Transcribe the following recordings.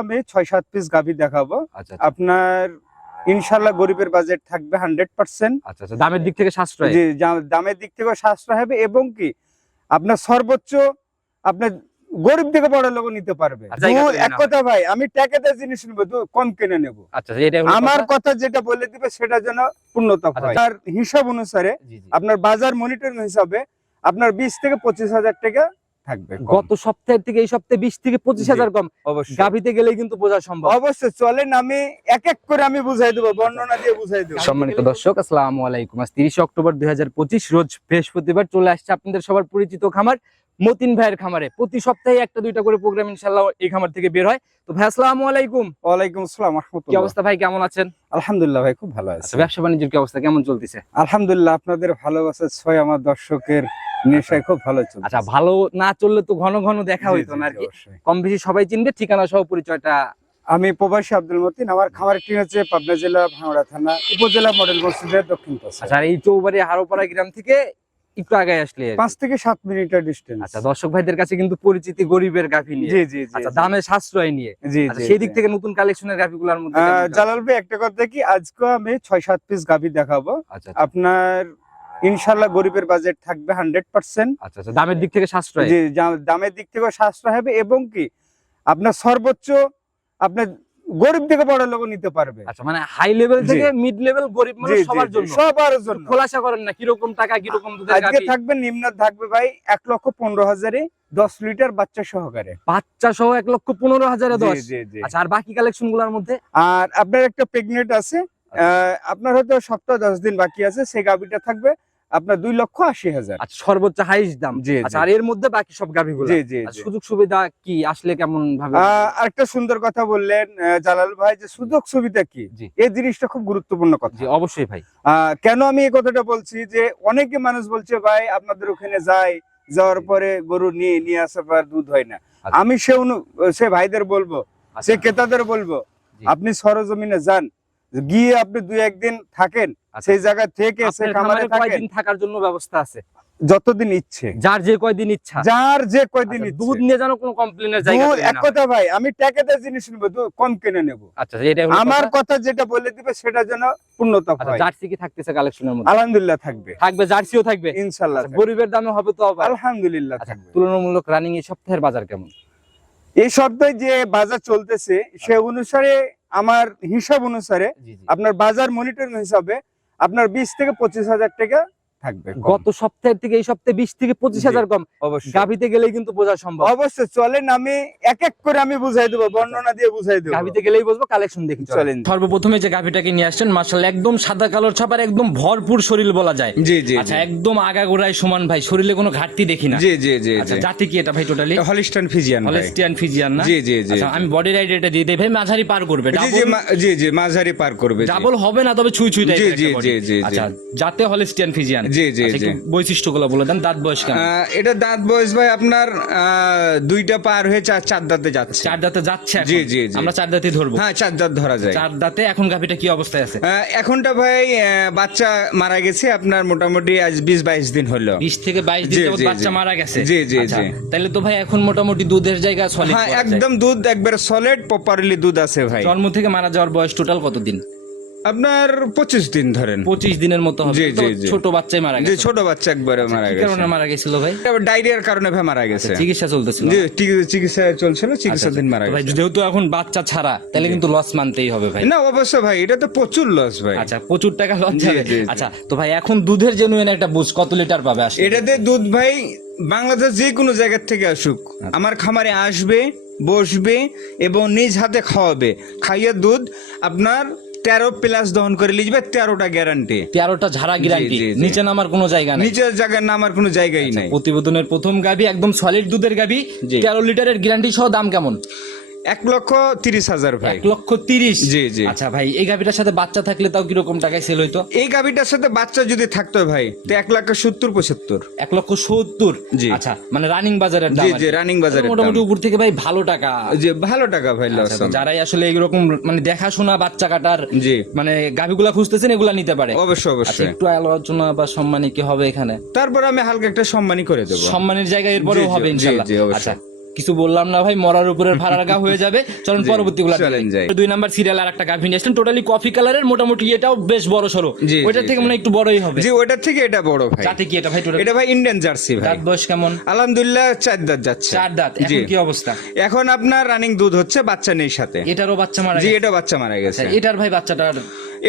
আমি ছয় সাত পিস গাভি দেখাবো। আচ্ছা আপনার ইনশাল্লাহ গরিবের বাজেট থাকবে হান্ড্রেড পার্সেন্ট আচ্ছা আচ্ছা। দামের দিক থেকে সাশ্রয়। যা- দামের দিক থেকে সাশ্রয় হবে এবং কি আপনার সর্বোচ্চ আপনার গরিব থেকে বড় লোক নিতে পারবে। এক কথা ভাই আমি ট্যাকেতে জিনিস নেব কম কিনে নেব। আচ্ছা আমার কথা। যেটা বলে দিবে সেটা যেন পূর্ণতা আচ্ছা, তার হিসাব অনুসারে জি, জি। আপনার বাজার মনিটরিং হিসাবে আপনার বিশ থেকে পঁচিশ হাজার টাকা থাকবে গত সপ্তাহের থেকে এই সপ্তাহে বিশ থেকে পঁচিশ হাজার কম। অবশ্যই। গাভিতে গেলেই কিন্তু বোঝা সম্ভব। অবশ্যই চলেন আমি এক এক করে আমি বুঝাই দেবো বর্ণনা দিয়ে বুঝাই দেবো। সম্মানিত দর্শক আসসালামু আলাইকুম। আজ তিরিশে অক্টোবর দুই রোজ বৃহস্পতিবার চলে আসছে আপনাদের সবার পরিচিত খামার মতিন ভাইয়ের খামারে। প্রতি সপ্তাহে একটা দুইটা করে প্রোগ্রাম ইনশাল্লাহ এই খামার থেকে বের হয়। তো ভাই আসসালামু আলাইকুম। ওয়ালাইকুম আসসালাম কি অবস্থা ভাই কেমন আছেন? আলহামদুলিল্লাহ ভাই খুব ভালো আছে। আচ্ছা ব্যবসা বাণিজ্যের কি অবস্থা কেমন চলতেছে? আলহামদুলিল্লাহ আপনাদের ভালোবাসা ছয় আমার দর্শকের নেশায় খুব ভালো চলছে আচ্ছা ভালো না চললে তো ঘন ঘন দেখা হইতো না আর কি কম বেশি সবাই চিনবে ঠিকানা সহ পরিচয়টা। আমি প্রবাসী আব্দুল মতিন আমার খামারের ঠিক হচ্ছে পাবনা জেলা ভাঙড়া থানা উপজেলা মডেল মসজিদের দক্ষিণ পাশে। আচ্ছা এই চৌবাড়ি হারোপাড়া গ্রাম থেকে একটু আগে আসলে পাঁচ থেকে সাত মিনিটের ডিস্টেন্স আচ্ছা দর্শক ভাইদের কাছে কিন্তু পরিচিতি গরিবের গাভী নিয়ে। জি জি আচ্ছা দামে সাশ্রয় নিয়ে। জি আচ্ছা সেই দিক থেকে নতুন কালেকশনের গাভিগুলোর মধ্যে? জালাল ভাই একটা কথা কি আজকে আমি ছয় সাত পিস গাভি দেখাবো। আচ্ছা। আপনার ইনশাল্লাহ গরিবের বাজেট থাকবে হান্ড্রেড পার্সেন্ট আচ্ছা আচ্ছা দামের দিক থেকে সাশ্রয়। যা- দামের দিক থেকে সাশ্রয় হবে এবং কি আপনার সর্বোচ্চ আপনার গরিব থেকে বড় লোক নিতে পারবে। আচ্ছা মানে হাই লেভেল থেকে মিড লেভেল গরিব জি, মানুষ সবার জন্য। সবার জন্য। খোলাসা করেন না কীরকম টাকা কীরকম দুধের আজকে থাকবে নিম্ন থাকবে ভাই এক লক্ষ পনেরো হাজারে দশ লিটার বাচ্চা সহকারে। বাচ্চা সহ এক লক্ষ পনেরো হাজারে জি, দশ। জি, জি। আচ্ছা আর বাকি কালেকশনগুলোর মধ্যে? আর আপনার একটা প্রেগনেন্ট আছে আহ, আপনার হয়তো সপ্তাহ দশ দিন বাকি আছে সেই গাভিটা থাকবে আপনার দুই লক্ষ আশি হাজার। আচ্ছা সর্বোচ্চ হাইস্ট দাম। জি, আচ্ছা আর এর মধ্যে বাকি সব গাভী জি জি জি। সুযোগ সুবিধা কি? আসলে কেমন ভাবে? আরেকটা সুন্দর কথা বললেন জালাল ভাই যে সুযোগ সুবিধা কি? এই জিনিসটা খুব গুরুত্বপূর্ণ কথা। জি অবশ্যই ভাই। কেন আমি এই কথাটা বলছি? যে অনেকে মানুষ বলছে ভাই আপনাদের ওখানে যাই যাওয়ার পরে গরু নিয়ে নিয়ে আসার পর দুধ হয় না। আচ্ছা। আমি সে অনু- সে ভাইদের বলব সে ক্রেতাদের বলব আপনি সরজমিনে যান গিয়ে আপনি দুই একদিন থাকেন আচ্ছা। সেই জায়গা থেকে সে খামারে কয়দিন থাকার জন্য ব্যবস্থা আছে? যতদিন ইচ্ছে। যার যে কয়দিন ইচ্ছা। যার যে কয়দিন আচ্ছা, দুধ নিয়ে যেন কোনো কমপ্লেনের জায়গা এক কথা ভাই আমি ট্যাকেতে জিনিস নেব কম কিনে নেব। আচ্ছা এটা আমার কথা। যেটা বলে দিবে সেটা যেন পূর্ণতা আচ্ছা হয়। জার্সি কি থাকতেছে কালেকশনের মধ্যে? আলহামদুলিল্লাহ থাকবে। থাকবে জার্সিও থাকবে? ইনশাল্লাহ আচ্ছা, গরিবের দামে হবে তো আলহামদুলিল্লাহ আচ্ছা থাকবে। তুলনামূলক রানিং এই সপ্তাহের বাজার কেমন? এই সপ্তাহে যে বাজার চলতেছে সে অনুসারে আমার হিসাব অনুসারে আপনার বাজার মনিটরিং হিসাবে আপনার বিশ থেকে পঁচিশ হাজার টাকা থাকবে গত সপ্তাহের থেকে এই সপ্তাহে বিশ থেকে পঁচিশ হাজার কম। অবশ্যই। গাভিতে গেলেই কিন্তু বোঝা সম্ভব। অবশ্যই চলেন আমি এক এক করে আমি বুঝাই দেবো বর্ণনা দিয়ে বুঝাই দেবো। গাভিতে গেলেই বুঝব কালেকশন দেখি চলেন। সর্বপ্রথমে যে গাভিটাকে নিয়ে আসছেন মার্শাল একদম সাদা কালোর ছাপার একদম ভরপুর শরীর বলা যায়। জি জি আচ্ছা একদম আগাগোড়ায় সমান ভাই শরীরে কোনো ঘাটতি দেখি না। জি জি জি আচ্ছা জাতি কি এটা ভাই টোটালি হলিস্টান ফিজিয়ান ভাই। হলেস্টিয়ান ফিজিয়ান না? জি জি জি আচ্ছা আমি বডি রাইডারটা দিয়ে দেই ভাই মাঝারি পার করবে জি জি জি জি মাঝারি পার করবে ডাবল হবে না তবে ছুঁই ছুঁই জি, জি। জি, জি, জি। আচ্ছা যাতে হলেস্টিয়ান ফিজিয়ান। জি, জি, আচ্ছা, জি। বৈশিষ্ট্যগুলো বলে দেন দাঁত বয়স কেমন? এটা দাঁত বয়স ভাই আপনার দুইটা পার হয়ে চার চার দাঁতে যাচ্ছে। চার দাঁতে যাচ্ছে জি, জি, জি। আমরা চার দাঁতে ধরবো? হ্যাঁ চার দাঁত ধরা যায়। চার দাঁতে এখন গাভিটা কি অবস্থায় আছে? এখনটা ভাই বাচ্চা মারা গেছে আপনার মোটামুটি আজ বিশ বাইশ দিন হলো। বিশ থেকে বাইশ দিন বাচ্চা মারা গেছে? জি, জি, আচ্ছা, জি। তাহলে তো ভাই এখন মোটামুটি দুধের জায়গা সলিড হ্যাঁ একদম দুধ একবার সলিড প্রপারলি দুধ আছে ভাই। জন্ম থেকে মারা যাওয়ার বয়স টোটাল কতদিন? আপনার পঁচিশ দিন ধরেন। পঁচিশ দিনের মতো হবে। জি, তো জি। ছোট বাচ্চাই মারা যে গেছে। ছোট বাচ্চা একবারে মারা কি গেছে। কারণে মারা গেছিল ভাই? ডায়রিয়ার কারণে ভাই মারা গেছে। চিকিৎসা চলতেছিল। জি চিকি- চিকিৎসা চলছিল আচ্ছা, চিকিৎসাধীন মারা তো ভাই গেছে। যেহেতু এখন বাচ্চা ছাড়া তাহলে কিন্তু লস মানতেই হবে ভাই। না অবশ্য ভাই এটা তো প্রচুর লস ভাই। আচ্ছা প্রচুর টাকা লস জি, যাবে। জি, জি। আচ্ছা তো ভাই এখন দুধের জেনুইন একটা বুঝ কত লিটার পাবে আসলে? এটাতে দুধ ভাই বাংলাদেশ যে কোনো জায়গার থেকে আসুক আচ্ছা। আমার খামারে আসবে বসবে এবং নিজ হাতে খাওয়াবে। খাইয়ে দুধ আপনার তেরো প্লাস দহন করে লিখবে তেরোটা গ্যারান্টি তেরোটা ঝাড়া গ্যারান্টি। নিচে নামার কোনো জায়গা নেই। নিচের জায়গার নামার কোনো জায়গাই নাই। প্রতিবেদনের প্রথম গাবি একদম সলিড দুধের গাবি তেরো লিটারের গ্যারান্টি সহ দাম কেমন? এক লক্ষ তিরিশ হাজার ভাই। এক লক্ষ তিরিশ? জি, জি। আচ্ছা ভাই এই গাবিটার সাথে বাচ্চা থাকলে তাও কীরকম টাকায় সেল হইতো? এই গাভিটার সাথে বাচ্চা যদি থাকতো ভাই তো এক লাখ সত্তর পঁচাত্তর। এক লক্ষ সত্তর? জি। আচ্ছা মানে রানিং বাজারের দাম জি জি রানিং বাজারের মোটামুটি উপর থেকে ভাই ভালো টাকা। যে ভালো টাকা ভাই লস আচ্ছা, যারাই আসলে এরকম মানে দেখাশোনা বাচ্চা কাটার জি। মানে গাভিগুলা খুঁজতেছেন এগুলা নিতে পারে। অবশ্যই আচ্ছা অবশ্যই একটু আলোচনা বা সম্মানী কি হবে এখানে? তারপর আমি হালকা একটা সম্মানী করে দেবো। সম্মানের জায়গা এরপরেও জি, জি, হবে জি, জি, অবশ্যই। আচ্ছা কিছু বললাম না ভাই মরার উপরের ভাড়ার গা হয়ে যাবে। চলুন পরবর্তী গুলা চলেন যাই। দুই নাম্বার সিরিয়াল আর একটা গাভী নিয়ে আসলেন টোটালি কফি কালারের মোটামুটি এটাও বেশ বড় জি, ওইটার থেকে। মানে একটু বড়ই হবে। জি ওটার থেকে এটা বড় ভাই। যাতে কি এটা ভাই এটা ভাই ইন্ডিয়ান জার্সি ভাই। দাঁত বয়স কেমন? আলহামদুলিল্লাহ চার দাঁত যাচ্ছে। চার দাঁত। এখন কি অবস্থা? এখন আপনার রানিং দুধ হচ্ছে বাচ্চা নেই সাথে। এটারও বাচ্চা মারা গেছে জি গেছে। এটা বাচ্চা মারা গেছে। আচ্ছা, এটার ভাই বাচ্চাটার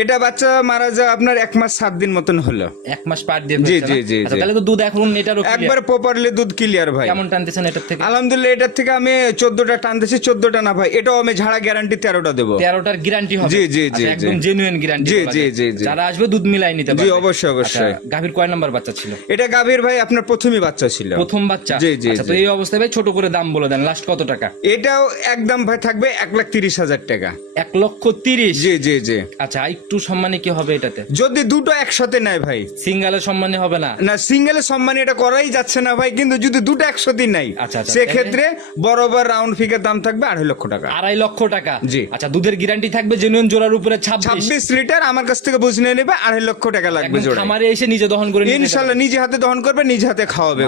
এটা বাচ্চা মারা যায় আপনার এক মাস সাত দিন মতন হলো। এক মাস পার দিয়ে জি, জি, জি, আচ্ছা, তাহলে তো দুধ এখন clear। একবার প্রপারলি দুধ ক্লিয়ার ভাই। কেমন টানতেছেন এটার থেকে? আলহামদুলিল্লাহ এটার থেকে আমি চোদ্দটা টানতেছি চোদ্দটা না ভাই। এটাও আমি ঝাড়া গ্যারান্টি তেরোটা দেবো। তেরোটার গ্যারান্টি হবে। জি, জি, আচ্ছা, জি, একদম জেনুইন গ্যারান্টি জি, জি, জি, জি। যারা আসবে দুধ মিলাই নিতে জি অবশ্যই অবশ্যই আচ্ছা, গাভীর কয় নাম্বার বাচ্চা ছিল? এটা গাভীর ভাই আপনার প্রথমই বাচ্চা ছিল। প্রথম বাচ্চা? জি, জি, আচ্ছা তো এই অবস্থায় ভাই ছোট করে দাম বলে দেন। লাস্ট কত টাকা? এটাও একদম ভাই থাকবে এক লাখ তিরিশ হাজার টাকা। এক লক্ষ তিরিশ? জি জি জি। আচ্ছা একটু সম্মানে কি হবে এটাতে? যদি দুটো একসাথে নেয় ভাই। সিঙ্গালের সম্মানে হবে না? না সিঙ্গেলে সম্মান এটা করাই যাচ্ছে না ভাই কিন্তু যদি দুটো একসাথে নাই আচ্ছা, আচ্ছা, সেক্ষেত্রে বরাবর রাউন্ড ফিগার দাম থাকবে আড়াই লক্ষ টাকা। আড়াই লক্ষ টাকা? জি। আচ্ছা দুধের গ্যারান্টি থাকবে জেনুইন জোড়ার উপরে ছাব্বিশ? লিটার আমার কাছ থেকে বুঝে নিয়ে নেবে আড়াই লক্ষ টাকা লাগবে জোড়া খামারে এসে নিজে দহন করে ইনশাল্লাহ নিজে হাতে দহন করবে নিজে হাতে খাওয়াবে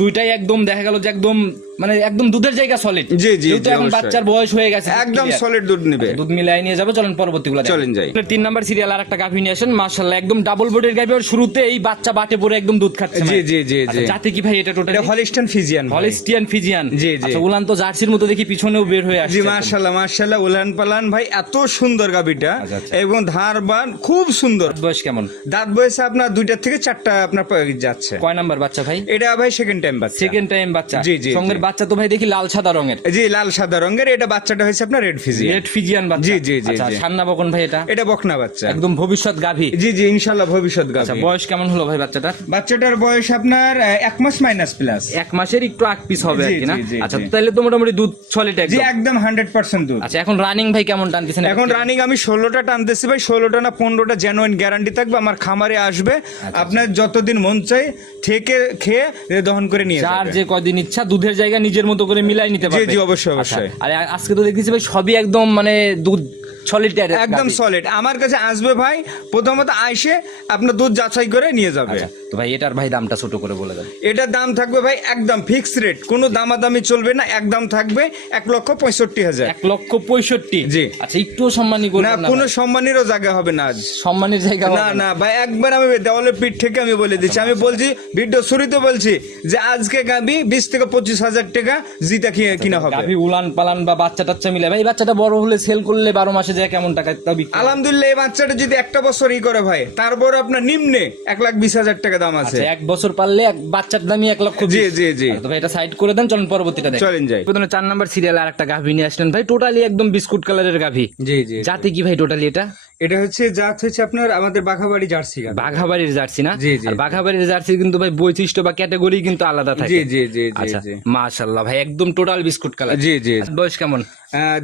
দুইটাই একদম দেখা গেল যে একদম মানে একদম দুধের জায়গা সলিড জি, জি, জি, এখন বাচ্চার বয়স হয়ে গেছে একদম সলিড দুধ নেবে। দুধ মিলাই নিয়ে যাবে চলেন পরবর্তী গুলা চলেন যাই। তিন নাম্বার সিরিয়াল আর একটা গাভী নিয়ে আসেন মাশাআল্লাহ একদম ডাবল বডির গাভী আর শুরুতে এই বাচ্চা বাটে পরে একদম দুধ খাচ্ছে জি। জি, জি, আচ্ছা, জি। জাতে কি ভাই এটা টোটাল এটা হলিস্টান ফিজিয়ান হলিস্টিয়ান ফিজিয়ান জি, জি। আচ্ছা উলান তো জার্সির মতো দেখি পিছনেও বের হয়ে আসছে জি একদম। মার্শাল্লাহ মার্শাল্লাহ উলান পালান ভাই এত সুন্দর গাবিটা আচ্ছা, আচ্ছা। এবং ধার বান খুব সুন্দর। বয়স কেমন? দাঁত বয়সে আপনার দুইটার থেকে চারটা আপনার যাচ্ছে। কয় নাম্বার বাচ্চা ভাই? এটা ভাই সেকেন্ড টাইম বাচ্চা। সেকেন্ড টাইম বাচ্চা। জি, জি, সঙ্গের জি। বাচ্চা তো ভাই দেখি লাল সাদা রঙের। জি লাল সাদা রঙের। এটা বাচ্চাটা হয়েছে আপনার রেড ফিজিয়ান রেড ফিজিয়ান বাচ্চা। জি, জি, জি, আচ্ছা সান্না বকন ভাই এটা। এটা বকনা বাচ্চা। একদম ভবিষ্যৎ গাভী। জি জি ইনশাল্লাহ ভবিষ্যৎ আচ্ছা গাভী বয়স কেমন হলো ভাই বাচ্চাটার? বাচ্চাটার বয়স আপনার এক মাস মাইনাস প্লাস এক মাসের একটু আগ পিস হবে আর কি না? জি, জি, আচ্ছা তাহলে তো মোটামুটি দুধ সলিড জি একদম। একদম হান্ড্রেড পার্সেন্ট দুধ। আচ্ছা এখন রানিং ভাই কেমন টানতেছেন এখন রানিং আমি ষোলোটা টানতেছি ভাই ষোলোটা না পনেরোটা জেনুইন গ্যারান্টি থাকবে আমার খামারে আসবে। আচ্ছা, আপনার যতদিন মন চাই থেকে খেয়ে দহন করে নিয়ে যার যাবে। যে কদিন ইচ্ছা দুধের জায়গা নিজের মতো করে মিলাই নিতে পারবে জি জি অবশ্যই আচ্ছা, অবশ্যই। আর আজকে তো দেখতেছি ভাই সবই একদম মানে দুধ সলিড একদম সলিড আমার কাছে আসবে ভাই প্রথমত আইসে আপনার দুধ যাচাই করে নিয়ে যাবে। আচ্ছা তো ভাই এটার ভাই দামটা ছোট করে বলে দেন। এটার দাম থাকবে ভাই একদম ফিক্স রেট কোনো দামাদামি চলবে না একদম থাকবে এক লক্ষ পঁয়ষট্টি হাজার। এক লক্ষ পঁয়ষট্টি? জি। আচ্ছা একটু সম্মানী না কোনো সম্মানেরও জায়গা হবে না আজ। সম্মানের জায়গা না না। ভাই একবার আমি দেওয়ালের পিঠ থেকে আমি বলে দিচ্ছি। আমি বলছি ভিডিও শুরুতে বলছি যে আজকে গাবি বিশ থেকে পঁচিশ হাজার টাকা জিতা কিনা হবে। গাভী উলান পালান বা বাচ্চা টাচ্চা মিলে ভাই বাচ্চাটা বড় হলে সেল করলে বারো মাসে যায় কেমন টাকা তা বিক্রি আলহামদুলিল্লাহ এই বাচ্চাটা যদি একটা বছর ই করে ভাই তারপর আপনার নিম্নে এক লাখ বিশ হাজার টাকা দাম আছে। আচ্ছা এক বছর পারলে এক বাচ্চার দামই এক লক্ষ জি, বিশ। জি, জি। আচ্ছা, তো ভাই এটা সাইড করে দেন চলুন পরবর্তীটা দেখেন চলেন যাই। প্রথমে চার নাম্বার সিরিয়াল আর একটা গাভী নিয়ে আসলেন। ভাই টোটালি একদম বিস্কুট কালারের গাভী। জি জি জাতি কি ভাই টোটালি এটা? এটা হচ্ছে জাত হচ্ছে আপনার আমাদের বাঘাবাড়ি জার্সি। বাঘাবাড়ির জার্সি না? জি, জি, আর বাঘাবাড়ির জার্সি কিন্তু ভাই বৈশিষ্ট্য বা ক্যাটাগরি কিন্তু আলাদা থাকে। জি জি জি জি আচ্ছা মাশাআল্লাহ ভাই একদম টোটাল বিস্কুট কালার। জি জি। বয়স কেমন?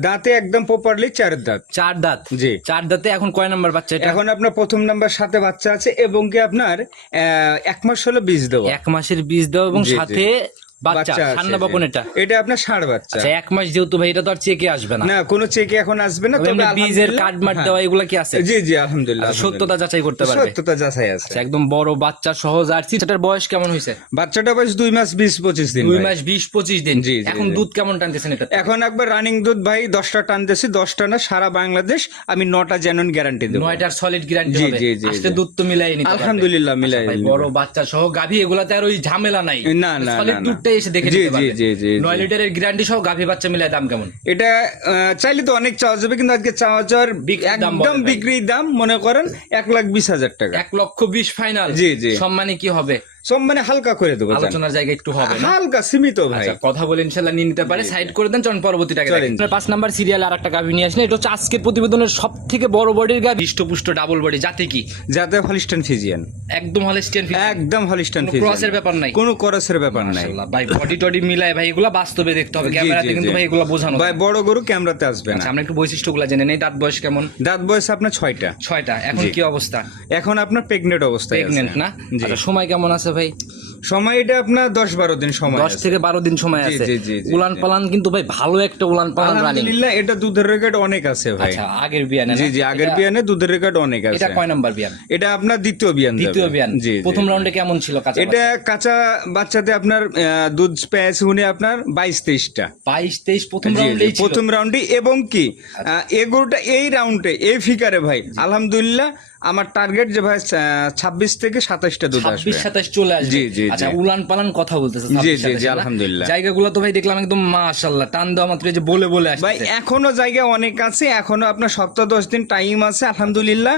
দাঁতে একদম প্রপারলি চার দাঁত। চার দাঁত? জি। চার দাঁতে এখন কয় নাম্বার বাচ্চা এটা? এখন আপনার প্রথম নাম্বার সাথে বাচ্চা আছে এবং কি আপনার আহ, এক মাস হলো বীজ দেবো এক মাসের বীজ দেওয়া এবং। সাথে বাচ্চা এটা। আপনার ষাঁড় বাচ্চা। আচ্ছা এক মাস যেহেতু ভাই এটা তো আর চেকে আসবে না। না কোনো চেকে এখন আসবে না তবে বীজের হ্যাঁ। দেওয়া এগুলা কি আছে? জি জি আলহামদুলিল্লাহ আচ্ছা, সত্যতা যাচাই করতে পারবে। সত্যতা যাচাই আছে। আচ্ছা, একদম বড় বাচ্চা সেটার বয়স কেমন হয়েছে? বাচ্চাটা বয়স দুই মাস বিশ পঁচিশ দিন দুই মাস বিশ পঁচিশ দিন। জি, এখন দুধ কেমন টানতেছেন এটা এখন একবার রানিং দুধ ভাই দশটা টানতেছি দশটা না সারা বাংলাদেশ আমি নটা জেনুইন গ্যারান্টি দেবো। নয়টার সলিড গ্যারান্টি জি, হবে। জি, দুধ তো মিলাই নিতে। আলহামদুলিল্লাহ মিলাই। বড় বাচ্চা সহ গাভী এগুলাতে আর ওই ঝামেলা নাই। না, না, সলিড না, দুধটাই এসে দেখে জি, নিতে পারবে জি, জি, জি, জি। নয় লিটারের গ্যারান্টি সহ গাভী বাচ্চা মিলাই দাম কেমন এটা আহ, চাইলে তো অনেক চাওয়া যাবে কিন্তু আজকে চাওয়া চাওয়ার বিক্রির দাম বলে একদম। বিক্রির দাম মনে করেন এক লাখ বিশ হাজার টাকা এক লক্ষ বিশ ফাইনাল জি, জি। সম্মানে কি হবে সব মানে হালকা করে দেবো আলোচনার জায়গা একটু হবে হালকা সীমিত ভাই। আচ্ছা কথা বলে ইনশাল্লাহ নিয়ে নিতে পারে। সাইড করে দেন পরবর্তীটাকে। আপনার পাঁচ নাম্বার সিরিয়াল আর একটা গাভী নিয়ে আসলে এটা হচ্ছে আজকের প্রতিবেদনের সব থেকে বড় বডির গাভী। হৃষ্টপুষ্ট ডাবল বডি কি? হলিস্টান ফিজিয়ান একদম হলিস্টিয়ান একদম হলিস্টান ফিজিয়ান ক্রসের ব্যাপার নাই। কোনো ক্রসের ব্যাপার নাই। ভাই বডি টডি মিলায় ভাই এগুলা বাস্তবে দেখতে হবে। ক্যামেরাতে কিন্তু ভাই এগুলা বোঝানো ভাই বড় গরু ক্যামেরাতে আসবে না। আচ্ছা আমরা একটু বৈশিষ্ট্যগুলো জেনে নেই। দাঁত বয়স কেমন? দাঁত বয়স আপনার ছয়টা। ছয়টা। এখন কি অবস্থা? এখন আপনার প্রেগনেন্ট অবস্থা প্রেগনেন্ট না? আচ্ছা সময় কেমন আছে? ভাই। সময় এটা আপনার দশ বারো দিন সময় দশ থেকে বারো দিন সময় আছে। উলান পালান কিন্তু ভাই ভালো একটা উলান পালান আলহামদুলিল্লাহ এটা দুধের রেকর্ড অনেক আছে ভাই। আচ্ছা আগের বিয়ানে জি জি আগের বিয়ানে দুধের রেকর্ড অনেক আছে। এটা কয় নাম্বার বিয়ান? এটা আপনার দ্বিতীয় বিয়ান দ্বিতীয় বিয়ান। জি প্রথম। রাউন্ডে কেমন ছিল কাঁচা এটা কাঁচা বাচ্চাতে আপনার দুধ পেয়েছে উনি আপনার বাইশ তেইশটা। বাইশ তেইশ প্রথম ছিল। প্রথম রাউন্ডে এবং কি আহ, এই এই রাউন্ডে এই ফিকারে ভাই আলহামদুলিল্লাহ আমার টার্গেট যে ভাই ছাব্বিশ থেকে সাতাশটা দুধ আসবে। সাতাশ চলে আসবে। জি, জি, আচ্ছা উলান পালান কথা বলতেছে জি, 26, জি, আলহামদুলিল্লাহ। জায়গাগুলো তো ভাই দেখলাম একদম মাশাল্লাহ টান দেওয়া মাত্র যে বলে বলে আসছে ভাই এখনও জায়গা অনেক আছে এখনও আপনার সপ্তাহ দশ দিন টাইম আছে আলহামদুলিল্লাহ।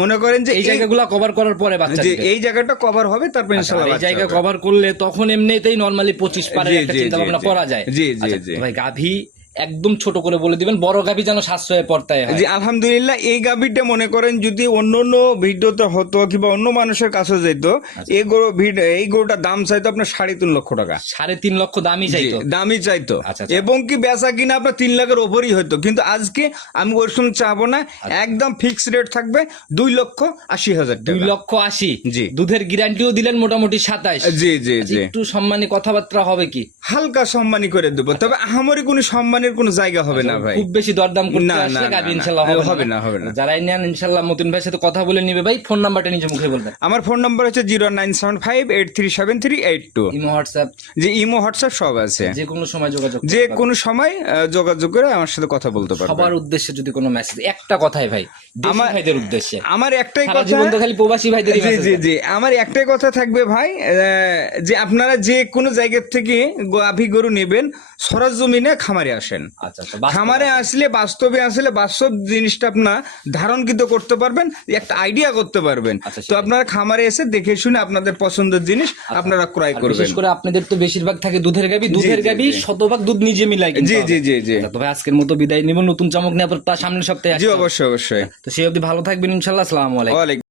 মনে করেন যে এই জায়গাগুলো কভার করার পরে বাচ্চা দিবে। এই জায়গাটা কভার হবে তারপর আচ্ছা, ইনশাল্লাহ এই জায়গা কভার করলে তখন এমনিতেই নরমালি পঁচিশ পারে একটা চিন্তা ভাবনা করা যায়। জি, জি, আচ্ছা, জি। ভাই গাভী একদম ছোট করে বলে দিবেন বড় গাভী যেন সাশ্রয়ে পড়তায় হয়। জি আলহামদুলিল্লাহ এই গাভীটা মনে করেন যদি অন্য অন্য ভিডিওতে হতো কিংবা অন্য মানুষের কাছে যেত আচ্ছা। এই গরু এই গরুটার দাম চাইতো আপনার সাড়ে তিন লক্ষ টাকা। সাড়ে তিন লক্ষ দামই চাইতো। দামই চাইতো। আচ্ছা, আচ্ছা। এবং কি বেচা কিনা আপনার তিন লাখের ওপরই হতো কিন্তু আজকে আমি ওই সময় চাবো না। একদম ফিক্স রেট থাকবে দুই লক্ষ আশি হাজার দুই লক্ষ আশি? জি। দুধের গ্যারান্টিও দিলেন মোটামুটি সাতাইশ জি জি জি। একটু সম্মানী কথাবার্তা হবে কি? হালকা সম্মানী করে দেবো তবে আহামরি কোনো সম্মানের কোনো জায়গা হবে না ভাই। খুব বেশি দরদাম করতে আসলে না, না। হবে না। হবে না। যারাই নেন ইনশাল্লাহ মতিন ভাইয়ের সাথে কথা বলে নিবে ভাই। ফোন নাম্বারটা নিজে মুখে বলবেন। আমার ফোন নম্বর হচ্ছে zero nine seven five eight three seven three eight two. Imo WhatsApp. যে ইমো হোয়াটসঅ্যাপ সব আছে। যে কোনো সময় যোগাযোগ যে কোনো সময় যোগাযোগ করে আমার সাথে কথা বলতে পারবে সবার উদ্দেশ্যে যদি কোনো মেসেজ একটা কথাই ভাই দেশি আমার- ভাইদের উদ্দেশ্যে। আমার একটাই কথা জীবন তো খালি প্রবাসী ভাইদেরই জি জি জি। আমার একটাই কথা থাকবে ভাই যে আপনারা যে কোনো জায়গা থেকে গাভী গরু নেবেন সরজমিনে খামারে আসেন। আচ্ছা আচ্ছা খামারে আসলে বাস্তবে আসলে বাস্তব জিনিসটা আপনার ধারণ কিন্তু করতে পারবেন একটা আইডিয়া করতে পারবেন। আচ্ছা, তো আপনারা খামারে এসে দেখে শুনে আপনাদের পছন্দের জিনিস আপনারা ক্রয় করবেন। বিশেষ করে আপনাদের তো বেশিরভাগ থাকে দুধের গাবি দুধের গাবি শতভাগ দুধ নিজে মিলাই জি। জি জি জি। তবে আজকের মতো বিদায় নিব। নতুন চমক নিয়ে তার সামনের সপ্তাহে জি অবশ্যই অবশ্যই। তো সেই অবধি ভালো থাকবেন ইনশাল্লাহ। আসসালামু আলাইকুম।